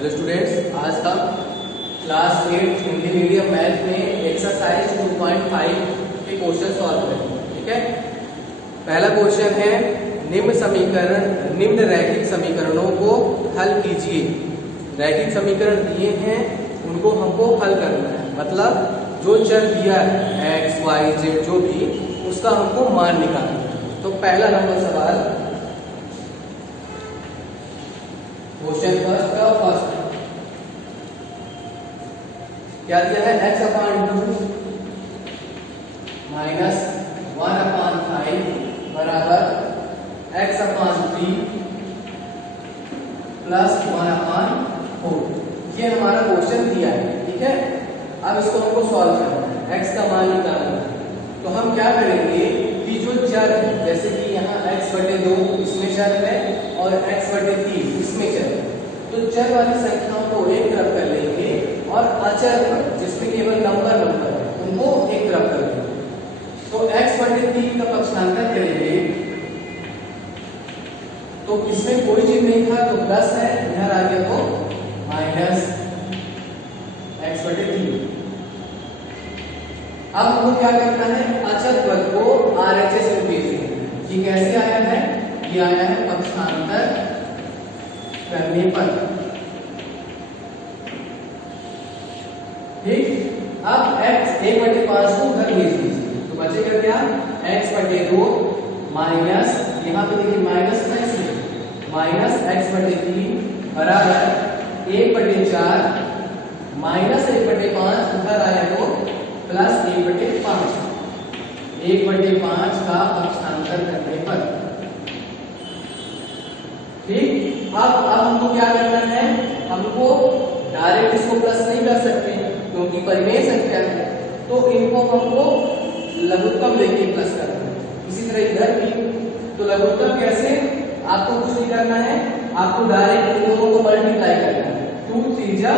Hello students, आज हम class 8 Hindi medium math में एक्सरसाइज 2.5 के क्वेश्चन सॉल्व करेंगे। ठीक है, पहला क्वेश्चन है निम्न रैखिक समीकरणों को हल कीजिए। रैखिक समीकरण दिए हैं, उनको हमको हल करना है। मतलब जो चर दिया है एक्स वाई जेड जो भी, उसका हमको मान निकालना है। तो पहला नंबर सवाल, क्वेश्चन फर्स्ट क्या दिया है? x अपान 2 माइनस 1 अपान 5 बराबर x अपान 3 प्लस 1 अपान 4। ये हमारा क्वेश्चन दिया है। ठीक है, अब इसको हमको सॉल्व करना है, x का मान निकालना है। तो हम क्या करेंगे कि जो चर है, जैसे कि यहाँ x/2 इसमें चर है और x/3 इसमें चर है, तो चर वाली संख्याओं को एक तरफ कर लेंगे और अचर पर जिसमें केवल नंबर है उनको एक तरफ कर लेंगे। तो x/3 का पक्षांतर करेंगे तो इसमें कोई चीज नहीं था तो प्लस है, इधर आ गया तो माइनस x/3। अब हमको क्या करना है? अचर पद को RHS में भेज देंगे। ये कैसे आया है? ये आया है पक्षांतर करने पर। ठीक, अब x 1/5 को उधर भेज दीजिए तो बचेगा क्या? x/2 माइनस, यहाँ पे देखिए माइनस था इसलिए माइनस x/3 बराबर 1/4 माइनस 1/5 उधर आया तो प्लस 1/5। 1/5 का पक्षांतर करने पर। ठीक, अब हमको क्या करना है? हमको डायरेक्ट इसको प्लस नहीं कर सकते क्योंकि परिमेय संख्या है, तो इनको हमको लघुत्तम लेके प्लस करना है। इसी तरह इधर भी तो लघुत्तम कैसे? आपको कुछ नहीं करना है, आपको डायरेक्ट इन दोनों को मल्टीप्लाई करना है। 2 3 जा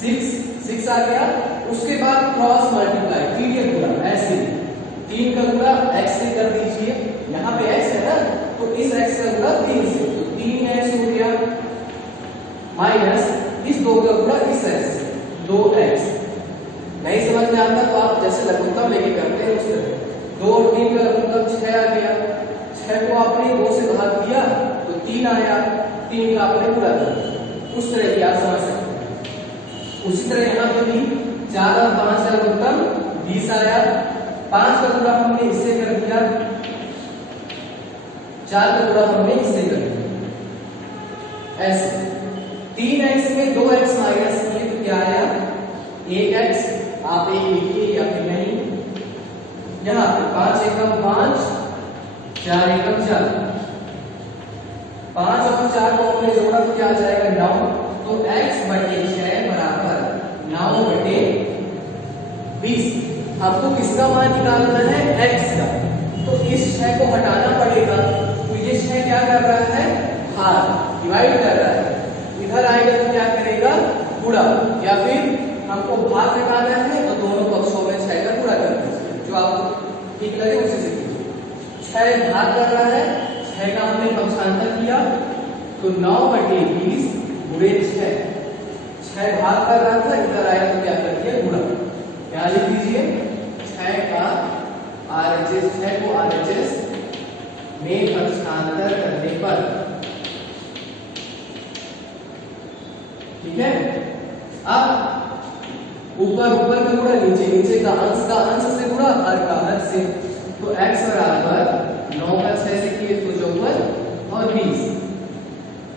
6 आ गया, उसके बाद क्रॉस मल्टीप्लाई 3 के गुणा, ऐसे 3 का गुणा x से कर दीजिए। यहाँ पे x है ना, तो इस x का गुणा 3 से, तो 3x हो गया माइनस इस 2 का गुणा इस x से 2x। नहीं समझ में आता तो आप जैसे लघुत्तम लेके करते हैं उस तरह। 2 और 3 का लघुत्तम 6 आ गया, 6 को आपने 2 से भाग दिया तो 3 आया, 3 का आपने पूरा कर दिया। उस तरह की आप समझ सकते हैं। उसी तरह यहाँ पे भी 4 और 5 का लघुत्तम 20 आया, 5 का गुणा हमने इससे कर दिया, 4 का गुणा हमने इससे कर दिया। ऐसे 3x में 2x माइनस किए तो क्या आया? 1x। आप एक लिखिए या फिर नहीं, यहाँ पे 5 एकम 5 4 एकम 4, 5 और 4 को हमने जोड़ा तो क्या आ जाएगा? 9। तो x/6 बराबर 9/20। हमको किसका मान निकालना है? x का। तो इस 6 को हटाना पड़ेगा, तो ये 6 क्या कर रहा है? भाग, डिवाइड कर रहा है। इधर आएगा तो क्या करेगा? गुणा, या फिर हमको भाग निकालना है तो दोनों पक्षों में 6 का गुणा कर दीजिए, जो आपको ठीक लगे उसे से कीजिए। 6 भाग कर रहा है, 6 का हमने पक्षांतर किया तो 9/20 गुणे 6 भाग कर रहा था, इधर आया तो क्या कर दिया? गुणा। क्या लिख दीजिए? 6 का RHS, 6 को RHS में पक्षांतर करने पर। ठीक है, अब ऊपर का गुणा, नीचे का अंश से गुणा, हर का हर से। तो x बराबर 9 का 6 से किए तो 54 और 20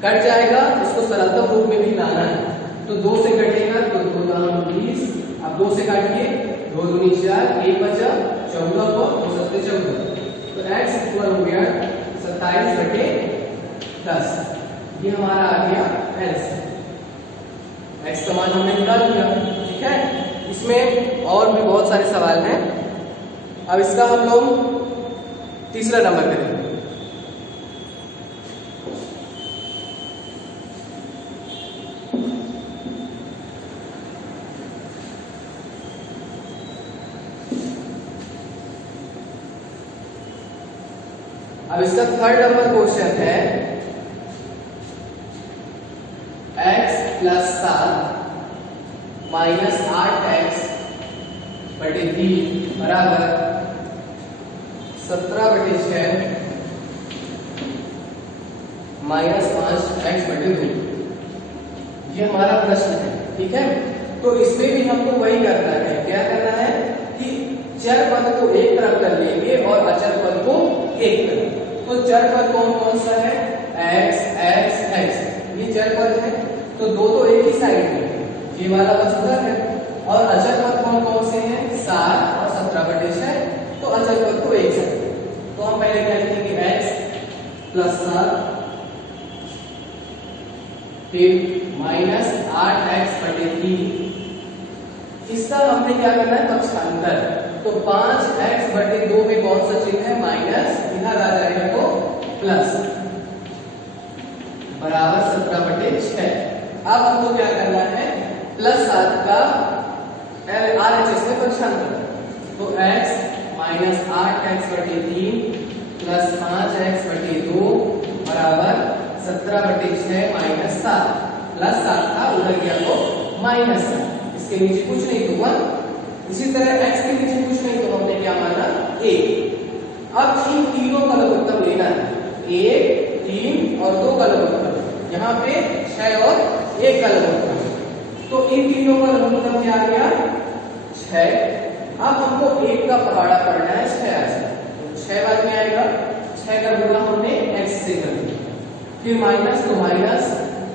कट जाएगा। इसको सरलतम रूप में भी लाना है तो 2 से कटेगा तो 2 दाम 20। अब 2 से काटिए, 2 दूनी 4, 1 बचा 14 को 2 सत्ते 14। तो x इक्वल हो गया 27/10। ये हमारा आ गया आंसर। x का मान हमने निकाल लिया। ठीक है, इसमें और भी बहुत सारे सवाल हैं। अब इसका हम लोग तीसरा नंबर करेंगे। अब इसका थर्ड नंबर क्वेश्चन है x प्लस 7 माइनस 8x बटे 3 बराबर 17/6 माइनस 5x बटे 2। ये हमारा प्रश्न है, ठीक है। तो इसमें भी हमको वही करना है, क्या करना है कि चर पद को एक तरफ कर लेंगे और अचर पद को एक तरफ। तो चर पद कौन कौन सा है, x x x, ये चर पद है तो दो तो एक ही साइड में, ये वाला बचता है। और अचर पद कौन कौन से हैं, 7 और 17/6, तो अचर पद को एक साइड। तो हम पहले क्या लिखेंगे, x प्लस 7 फिर माइनस 8x बटे 3। इसका हमने क्या करना है, पक्षांतर। तो 5x बटे 2 में कौन सा चिन्ह है, माइनस, इधर आ जाएगा तो प्लस, बराबर 17/6। अब हमको क्या करना है, प्लस 7 का RHS में पक्षांतर। तो x माइनस 8x बटे 3 प्लस 5x बटे 2 बराबर 17/6 माइनस 7। प्लस 7 था, उधर गया तो माइनस 7, इसके नीचे कुछ नहीं तो 1। इसी तरह x के नीचे कुछ नहीं तो हमने क्या माना, 1। अब इन तीनों का लघुत्तम लेना है, 1, 3 और 2 का लघुत्तम। यहाँ पे 6 और 1 का लघुत्तम। तो इन तीनों का लघुत्तम क्या आ गया, 6। अब हमको 1 का पहाड़ा पढ़ना है, 6 आ जाए तो 6 बाद में आएगा। 6 का गुणा हमने x से कर दिया, फिर माइनस तो माइनस।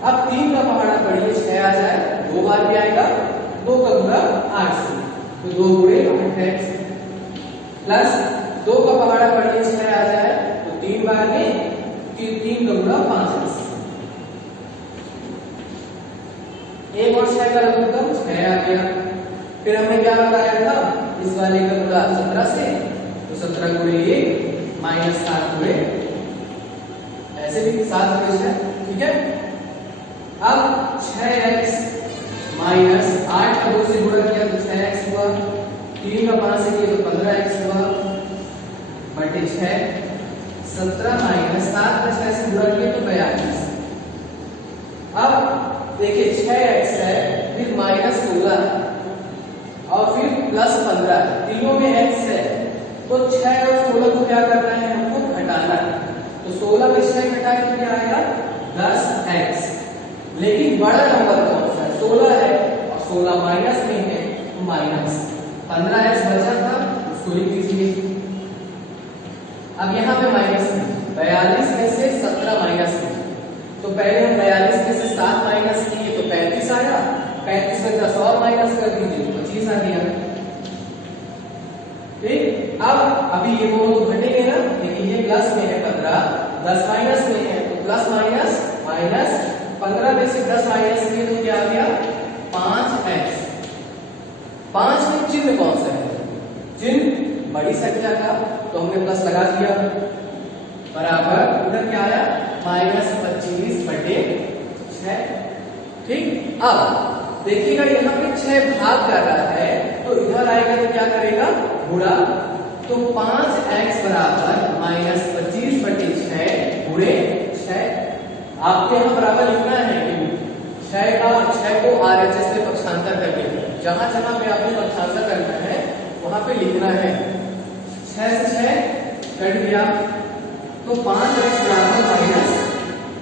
अब 3 का पहाड़ा पढ़िए, 6 आ जाए, 2 बार भी आएगा, 2 का गुणा 8 से, तो 2 गुणे 8x प्लस 2 का पहाड़ा पढ़िए, 6 आ जाए तो 3 बार में, फिर 3 का गुणा 5x। 1 और 6 का लघुत्तम 6 आ गया। फिर हमने क्या बताया था, इस वाले का गुणा 17 से, तो 17 गुणे 1 माइनस 7 गुणे, ऐसे भी 7 गुणे 6, ठीक है। अब 6x माइनस 8 का 2 से गुणा किया तो 6x हुआ, 3 का 5 से किया तो 15x हुआ बटे 6। 17 माइनस 7 का 6 से गुणा किया तो 42। अब देखिए 6x है, फिर माइनस 16 और फिर प्लस 15, तीनों में x है। तो 6 और 16 को क्या करना है, हमको घटाना है। तो 16 में 6 घटाए तो क्या आएगा, 10x। लेकिन बड़ा नंबर कौन सा है, 16 है और 16 माइनस में है तो माइनस 15x बचा था, उसको लिख दीजिए। अब यहाँ पे माइनस में 42 में से 17 माइनस में, तो पहले हम 42 में से 7 माइनस किए तो 35 आया, 35 में 10 और माइनस कर दीजिए तो 25 आ गया। ठीक, अब अभी ये दोनों घटेंगे ना, लेकिन ये प्लस में है 15, 10 माइनस में है तो प्लस माइनस माइनस, 15 में से 10 माइनस किए तो क्या आ गया, 5x। 5 में चिन्ह कौन सा है, चिन्ह बड़ी संख्या का, तो हमने प्लस लगा दिया, बराबर उधर क्या आया, माइनस 25/6। ठीक, अब देखिएगा यहाँ पे 6 भाग कर रहा है, तो इधर आएगा तो क्या करेगा, गुणा। तो 5x बराबर माइनस 25/6 गुणे 6। आपको यहाँ बराबर लिखना है कि 6 को RHS में पक्षांतर करके, जहां जहां पे आपको पक्षांतर करना है वहां पे लिखना है। 6 से 6 कट गया तो 5x बराबर माइनस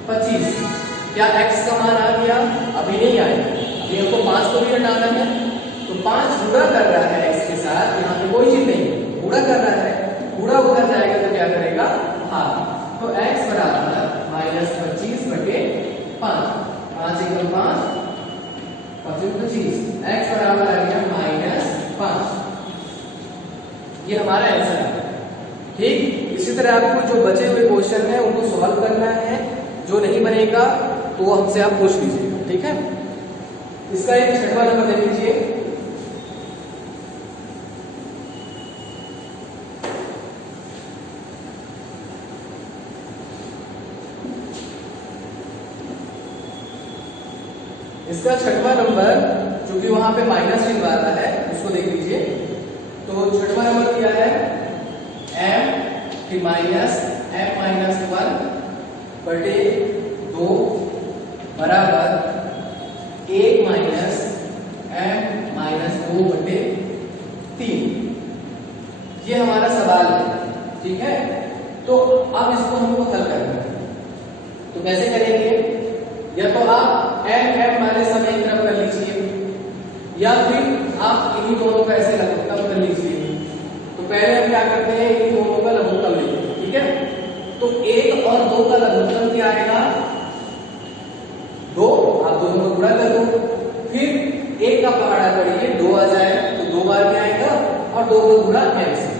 25। क्या x का मान आ गया, अभी नहीं आया, अभी हमको 5 को भी हटाना है। तो 5 गुणा कर रहा है x के साथ, यहाँ पे कोई चीज नहीं, गुणा कर रहा है, गुणा उधर जाएगा तो क्या करेगा, हाँ। तो x बराबर माइनस 25/5, 5 = 5, 25, x बराबर आ गया -5। ये हमारा आंसर है। ठीक, इसी तरह आपको जो बचे हुए क्वेश्चन है उनको सॉल्व करना है, जो नहीं बनेगा तो हमसे आप पूछ लीजिएगा, ठीक है। इसका एक 6वां नंबर दे लीजिए। इसका 6वां नंबर, चूंकि वहां पे माइनस चिन्ह वाला है, उसको देख लीजिए। तो 6वां नंबर क्या है, m फिर माइनस m-1/2 बराबर 1 माइनस m माइनस 2/3। ये हमारा सवाल है, ठीक है। तो अब इसको हमको हल करना है, तो कैसे करेंगे? या तो आप m वाले समय एक तरफ कर लीजिए, या फिर आप इन्हीं दोनों का ऐसे लघुत्तम कर लीजिए। तो पहले हम क्या करते हैं, इन्हीं दोनों का लघुत्तम लेते हैं, ठीक है। तो 1 और 2 का लघुत्तम क्या आएगा? 2, आप दोनों को गुणा कर दो, फिर 1 का पहाड़ा करिए, 2 आ जाए तो 2 बार क्या आएगा, और 2 को गुणा m से,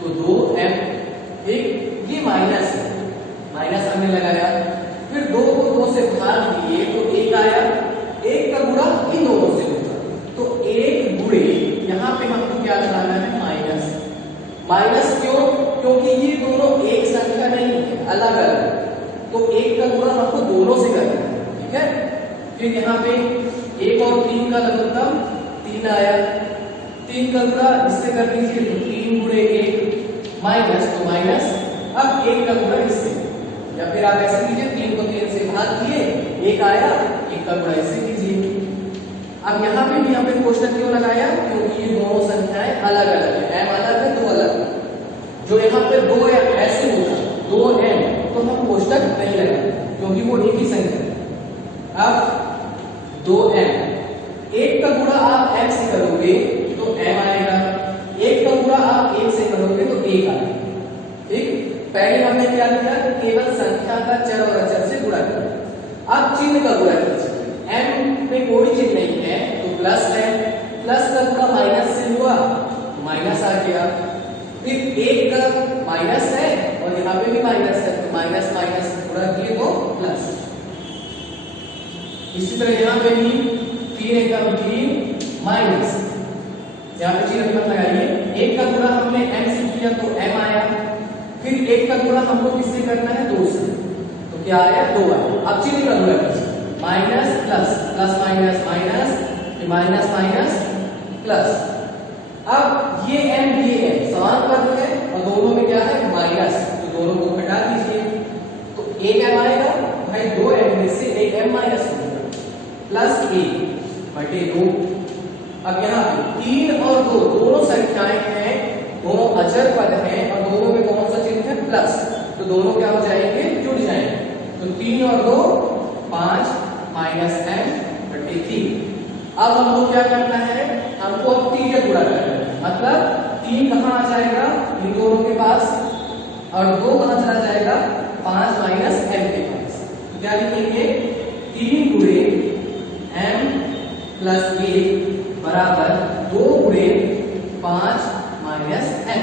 तो 2m। ठीक, ये माइनस है, माइनस हमने लगाया, फिर 2 को 2 से भाग दिए तो 1 आया, 1 का गुणा इन दोनों से होगा, तो 1 गुणे यहाँ पे हमको क्या लगाना है, माइनस। माइनस क्यों? क्योंकि ये दोनों एक संख्या नहीं है, अलग अलग, तो 1 का गुणा हमको दोनों से करना है, ठीक है। फिर यहाँ पे 1 और 3 का लघुत्तम 3 आया, 3 का गुणा इससे कर दीजिए तो 3 गुणे 1 माइनस, तो माइनस। अब 1 का गुणा इससे, या फिर आप ऐसे कीजिए, 3 को 3 से भाग किए, 1 आया, 1 का गुणा इससे कीजिए। अब यहाँ पे भी हमने क्वेश्चन क्यों लगाया? क्योंकि ये दोनों संख्याएं अलग अलग है, m अलग है, 2 अलग है। जो यहाँ पे 2m ऐसे होगा, 2m, तो हम कोष्टक नहीं लगाए क्योंकि वो एक ही संख्या है। अब 2m, 1 का गुणा आप m से करोगे तो m आएगा, 1 का गुणा आप 1 से करोगे तो 1 आएगा। ठीक, पहले हमने क्या किया, केवल संख्या का चर और अचर से गुणा किया। अब चिन्ह का गुणा कीजिए, m में कोई चिन्ह नहीं है तो प्लस है, प्लस का गुणा माइनस से हुआ तो माइनस आ गया, फिर 1 का माइनस है और यहाँ पे भी माइनस है, तो माइनस माइनस गुणा किए तो प्लस। इसी तरह यहाँ पे भी 3 का 3 माइनस, यहाँ पे चिन्ह मत लगाइए, 1 का गुणा हमने m से किया तो m आया, फिर 1 का गुणा हमको किससे करना है, 2 से, तो क्या आया, 2 आया। अब चिन्ह का गुणा कीजिए, minus plus, plus minus minus, minus minus plus. अब ये m ये m समान पद है और दोनों में क्या है, माइनस, तो दोनों को घटा दीजिए, तो 1m आएगा, भाई 2m में से 1m माइनस होगा, प्लस 1/2। अब यहाँ पे 3 और 2 दोनों संख्याएं हैं, दोनों अचर पद हैं और दोनों में कौन सा चिन्ह है, प्लस, तो दोनों क्या हो जाएंगे, जुड़ जाएंगे, तो 3 और 2 5 माइनस m/3। अब हमको क्या करना है, हमको अब 3 का गुणा करना है, मतलब 3 कहाँ आ जाएगा, इन दोनों के पास, और 2 कहाँ चला जाएगा, 5 माइनस m के पास, तो क्या लिखेंगे, 3 गुणे m प्लस 1 बराबर 2 गुणे 5 माइनस m।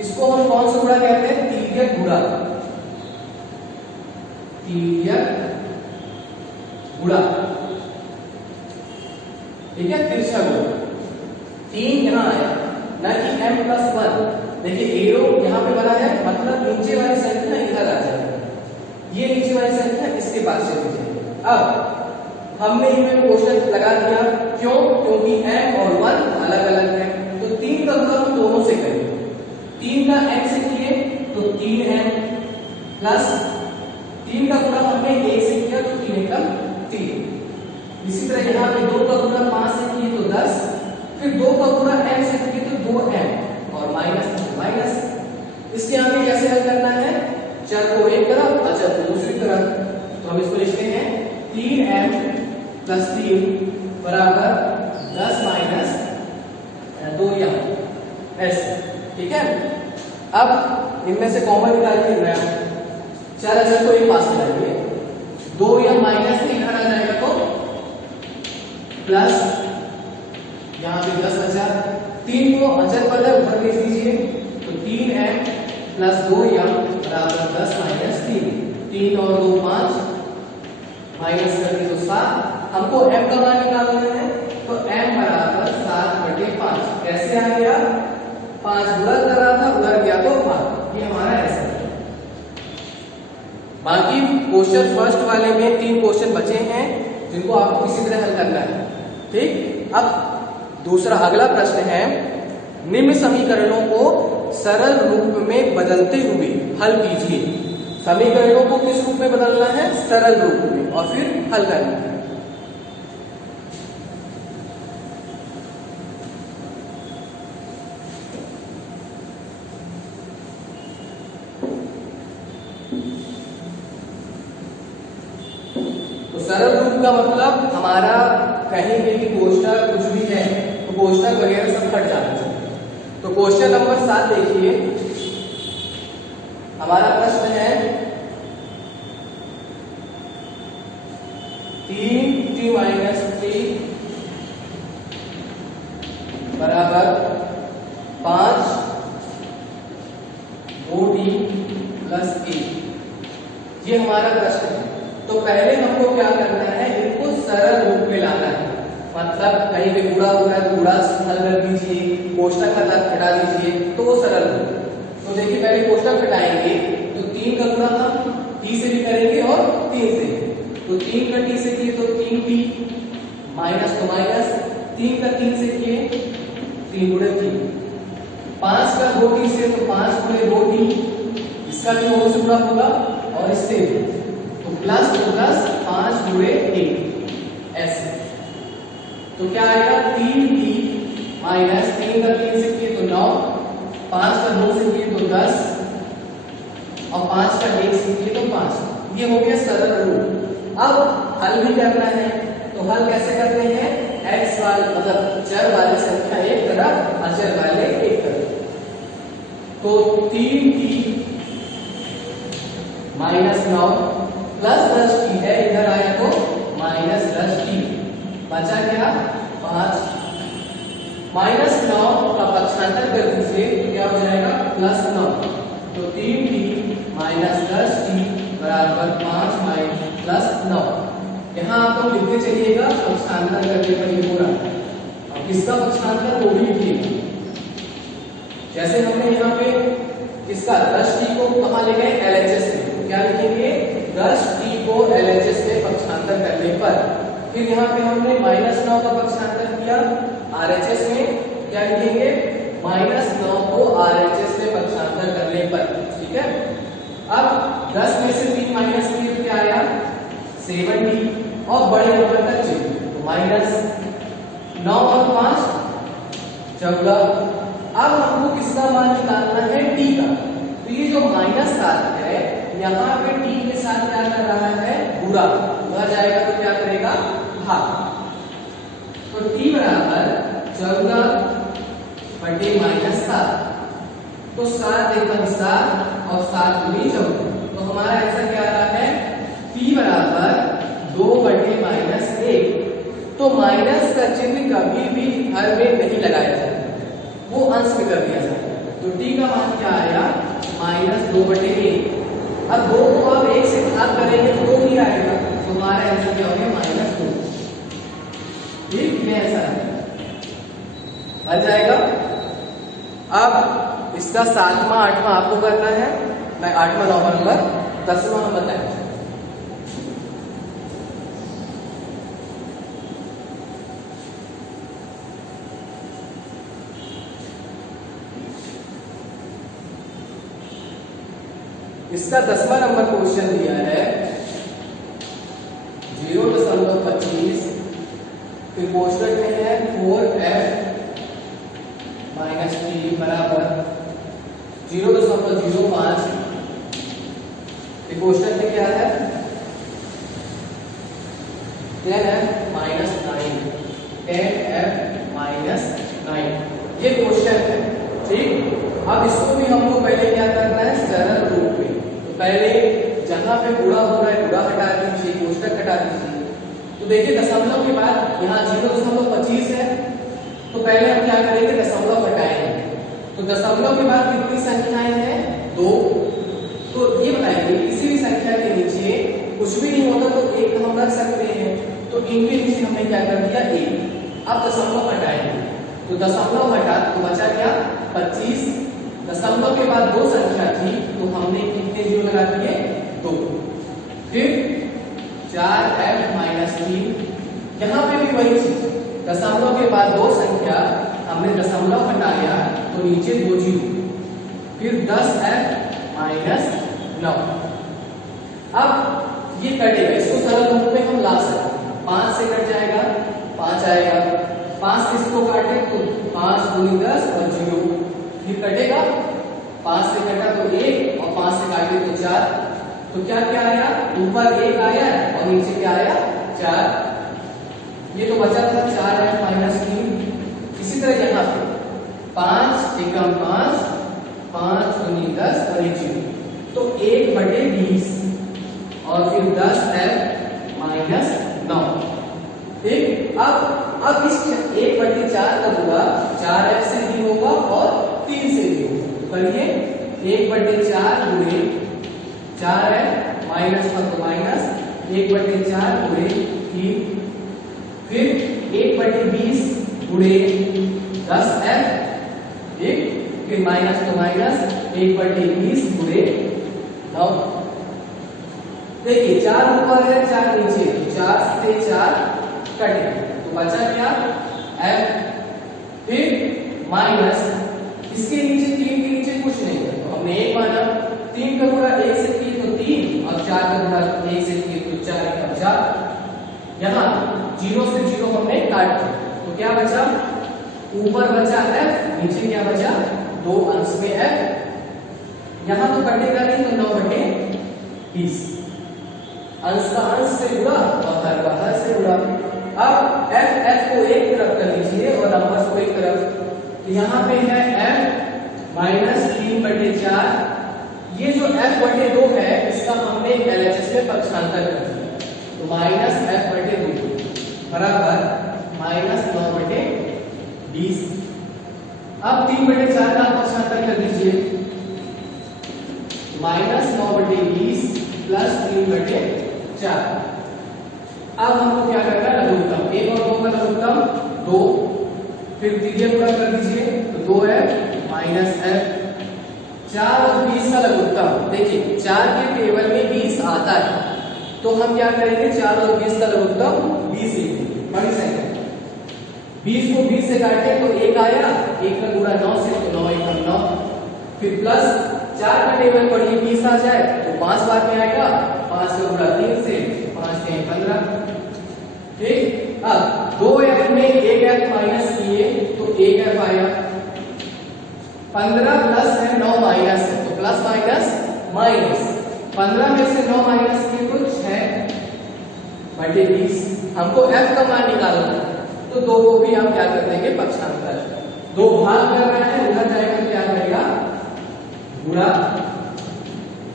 इसको हम कौन सा गुणा कहते हैं, तिर्यक गुणा, तिर्यक गुणा, ठीक है, तिरछा गुणा। 3 यहाँ आया, ना कि m प्लस 1, देखिए एरो यहाँ पे बना है, मतलब नीचे वाली संख्या इधर आ जाएगी, ये नीचे वाली संख्या इसके पास चली जाएगी। अब हमने इनमें क्वेश्चन लगा दिया, क्यों, क्योंकि m और 1 अलग अलग है, तो 3 का गुणा हम दोनों से करेंगे, 3 का m से किए तो 3m प्लस 3 का गुणा हमने 1 से किया तो 3 एकम 3। इसी तरह यहाँ पे 2 का गुणा 5 से किए तो 10, फिर 2 का गुणा m से किए तो 2m और माइनस माइनस। इसके आगे कैसे हल करना है, चर को एक तरफ, अचर को दूसरी तरफ, तो हम इसको लिखते हैं 3m प्लस 3 बराबर 10 माइनस 2 ऐसे, ठीक है। अब इनमें से कॉमन निकालिए, नया चर अचर को एक पास मिलाइए, 2 माइनस 3 इधर आ जाएगा तो प्लस, यहाँ पे 10 बचा, 3 को अचर पद उधर लिख दीजिए, तो 3m प्लस 2m बराबर 10 माइनस 3, 3 और 2 5, माइनस करके तो 7, हमको m का मान निकालना है, तो m बराबर 7/5, कैसे आ गया, 5 उधर कर रहा था, उधर गया तो 5, ये हमारा ऐसा है। बाकी क्वेश्चन फर्स्ट वाले में 3 क्वेश्चन बचे हैं जिनको आपको किसी तरह हल करना है, ठीक। अब दूसरा अगला प्रश्न है, निम्न समीकरणों को सरल रूप में बदलते हुए हल कीजिए। समीकरणों को किस रूप में बदलना है, सरल रूप में, और फिर हल करना है। तो सरल रूप का मतलब हमारा कहीं भी कोष्ठक कुछ भी है तो कोष्ठक वगैरह सब हट जाना चाहिए। तो क्वेश्चन नंबर 7 देखिए, हमारा प्रश्न है 3t माइनस 3 बराबर 5 2t प्लस 1, ये हमारा प्रश्न है। तो पहले हमको क्या करना है, इनको सरल रूप में लाना है। मतलब कहीं पे गुणा हो रहा है तो गुणा हल कर दीजिए, कोष्ठक हटा दीजिए, तो वो सरल रूप। तो देखिए पहले कोष्ठक हटाएंगे तो 3 का गुणा हम t से भी करेंगे और 3 से। तो 3 का t से किए तो 3t माइनस तो माइनस, 3 का 3 से किए 3 गुणे 3, 5 का 2t से तो 5 गुणे 2t, इसका भी 2 से गुणा होगा और इससे तो प्लस 5 गुणे 1 ऐसे। तो क्या आएगा 3t माइनस 3 का 3 से किए तो 9, 5 का 2 से किए तो 10 और 5 का 1 से किए तो 5। ये हो गया सरल रूप। अब हल भी करना है, तो हल कैसे करते हैं, x वाले मतलब चर वाले संख्या एक तरफ, अचर वाले एक तरफ। तो 3t माइनस 9 प्लस 10t है, इधर आया तो माइनस 10t, बचा क्या 5, माइनस 9 का पक्षांतर कर दीजिए तो क्या हो जाएगा प्लस 9। तो 3t माइनस 10t बराबर 5 माइनस प्लस 9। यहाँ आपको लिखते चलिएगा, पक्षांतर करने पर ये हो रहा है। अब इसका पक्षांतर वो भी लिखिएगा, जैसे हमने यहाँ पे इसका 10t को कहाँ ले गए LHS में, तो क्या लिखेंगे 10t को LHS में पक्षांतर करने पर। फिर यहाँ पे हमने माइनस 9 का पक्षांतर किया RHS में, क्या लिखेंगे माइनस 9 को RHS में पक्षांतर करने पर, ठीक है। अब 10 में से 3 माइनस किए तो क्या आया 7t और बड़े नंबर तक चाहिए, तो माइनस 9 और 5 14। अब हमको किसका मान निकालना है t का, तो ये जो माइनस 7 है यहाँ पे t के साथ क्या कर रहा है गुणा, उधर जाएगा तो क्या करेगा भाग। तो t बराबर 14 बटे माइनस 7, तो 7 एकम 7 और 7 दूनी 14, तो हमारा आंसर क्या आ रहा है p बराबर 2 बटे माइनस 1। तो माइनस का चिन्ह कभी भी हर में नहीं लगाया जाता, वो अंश में कर दिया जाता है। तो t का मान क्या आया माइनस 2 बटे 1। अब 2 को आप 1 से भाग करेंगे तो 2 ही आएगा, तो हमारा आंसर क्या हो गया माइनस 2। ठीक है, ऐसा बन जाएगा। अब इसका 7वां 8वां आपको करना है, मैं 8वां 9वां नंबर 10वां हम बताएंगे। इसका 10वां नंबर क्वेश्चन दिया है 0.25, फिर कोष्ठक में है 4f माइनस t बराबर 0.05, फिर कोष्ठक में क्या है 10f माइनस 9, 10f माइनस 9, ये क्वेश्चन है। ठीक, अब इसको भी हमको पहले क्या करना है सरल रूप में। तो पहले जहां पे गुणा हो रहा है गुणा हटा दीजिए, कोष्ठक हटा दीजिए। तो देखिए दशमलव के बाद यहाँ 0.25 है, तो पहले हम क्या करेंगे दशमलव हटाएंगे। तो दशमलव के बाद कितनी संख्याएं हैं 2, तो ये बताएंगे किसी भी संख्या के नीचे कुछ भी नहीं होता तो 1 हम रख सकते हैं, तो इनके नीचे हमने क्या कर दिया 1। अब दशमलव हटाएंगे, तो दशमलव हटा तो बचा क्या 25, दशमलव के बाद 2 संख्या थी तो हमने कितने जीरो लगा दिए 2। फिर 4f माइनस 3, यहाँ पे भी वही चीज, दशमलव के बाद 2 संख्या हमने दशमलव हटाया तो नीचे 2 जीरो, फिर 10f माइनस 9। अब ये कटेगा, इसको सरल रूप में हम ला सकते हैं, 5 से कट जाएगा 5 आएगा, 5 किसको काटे तो 5 दूनी 10 और 0, फिर कटेगा 5 से कटा तो 1 और 5 से काटे तो 4, तो क्या क्या आया ऊपर 1 आया और नीचे क्या आया 4। ये तो बचा था 4f माइनस 3। इसी तरह यहाँ पे 5 एकम 5, 5 दूनी 10 और 1 0, तो 1/20 और फिर 10f माइनस 9। ठीक, अब इस 1/4 का गुणा 4f से भी होगा और 3 से भी होगा। करिए 1/4 गुणे 4f माइनस माइनस 1/4 गुणे 3, फिर 1/20 गुणे 10f, ठीक, फिर माइनस तो माइनस 1/20 गुणे 9। देखिए 4 ऊपर है 4 नीचे, 4 से 4 कटे तो बचा क्या f, फिर माइनस इसके नीचे 3 के नीचे कुछ नहीं है तो हमने 1 माना। 3 का गुणा 1 से किए तो 3 और 4 का गुणा 1 से किए तो 4 का 4। यहाँ 0 से 0 हमने काट दिया तो क्या बचा, ऊपर बचा f, नीचे क्या बचा 2 अंश में f। यहाँ तो कटेगा नहीं तो 9/20, अंश का अंश से गुणा और हर का हर से गुणा। अब f को एक तरफ कर लीजिए और नंबर्स को एक तरफ, तो यहाँ पे है f माइनस 3/4। ये जो f/2 है इसका हमने LHS में पक्षांतर कर दिया तो माइनस f/2 बराबर माइनस 9/20। अब 3/4 का पक्षांतर कर दीजिए, माइनस 9/20 प्लस 3/4। अब हमको क्या करना है लघुत्तम, 1 और 2 का लघुत्तम 2, फिर त्रिज्य गुणा कर दीजिए तो 2f माइनस f। 4 और 20 का लघुत्तम, देखिए 4 के टेबल में 20 आता है तो हम क्या करेंगे 4 और 20 का लघुत्तम 20 लिखेंगे, बड़ी संख्या 20 को 20 से काटे तो 1 आया, 1 का गुणा 9 से तो 9 एकम 9, फिर प्लस 4 का टेबल पढ़िए 20 आ जाए तो 5 बार में आएगा, 5 का गुणा 3 से 5 के 15। ठीक, अब 2f में 1f माइनस किए तो 1f आया, 15 प्लस है 9 माइनस है तो प्लस माइनस माइनस, 15 में से 9 माइनस किए तो 6/20। हमको f का मान निकालना है तो 2 को भी हम क्या कर देंगे पक्षांतर, 2 भाग कर रहा है उधर जाएगा तो क्या करेगा गुणा,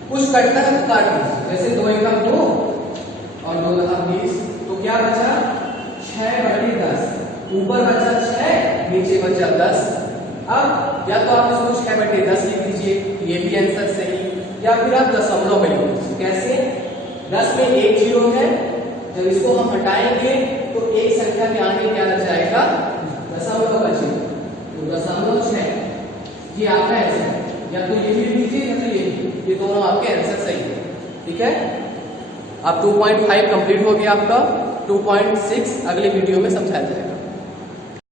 कुछ कटना है तो काट दीजिए, जैसे 2 एकम 2 और 2 दशम 20 तो क्या बचा 6/10, ऊपर बचा 6 नीचे बचा 10। अब या तो आप इसको 6/10 लिख दीजिए, ये भी आंसर सही, या फिर आप दशमलव में लिख दीजिए। कैसे, 10 में 1 0 है, जब इसको हम हटाएंगे तो एक संख्या में आगे क्या लग जाएगा दशमलव बचेगा तो 0.6। ये आपका आंसर, या तो ये भी लिख दीजिए या तो ये दोनों आपके आंसर सही है। ठीक है, अब 2.5 कंप्लीट हो गया आपका, 2.6 अगले वीडियो में समझाया जाएगा।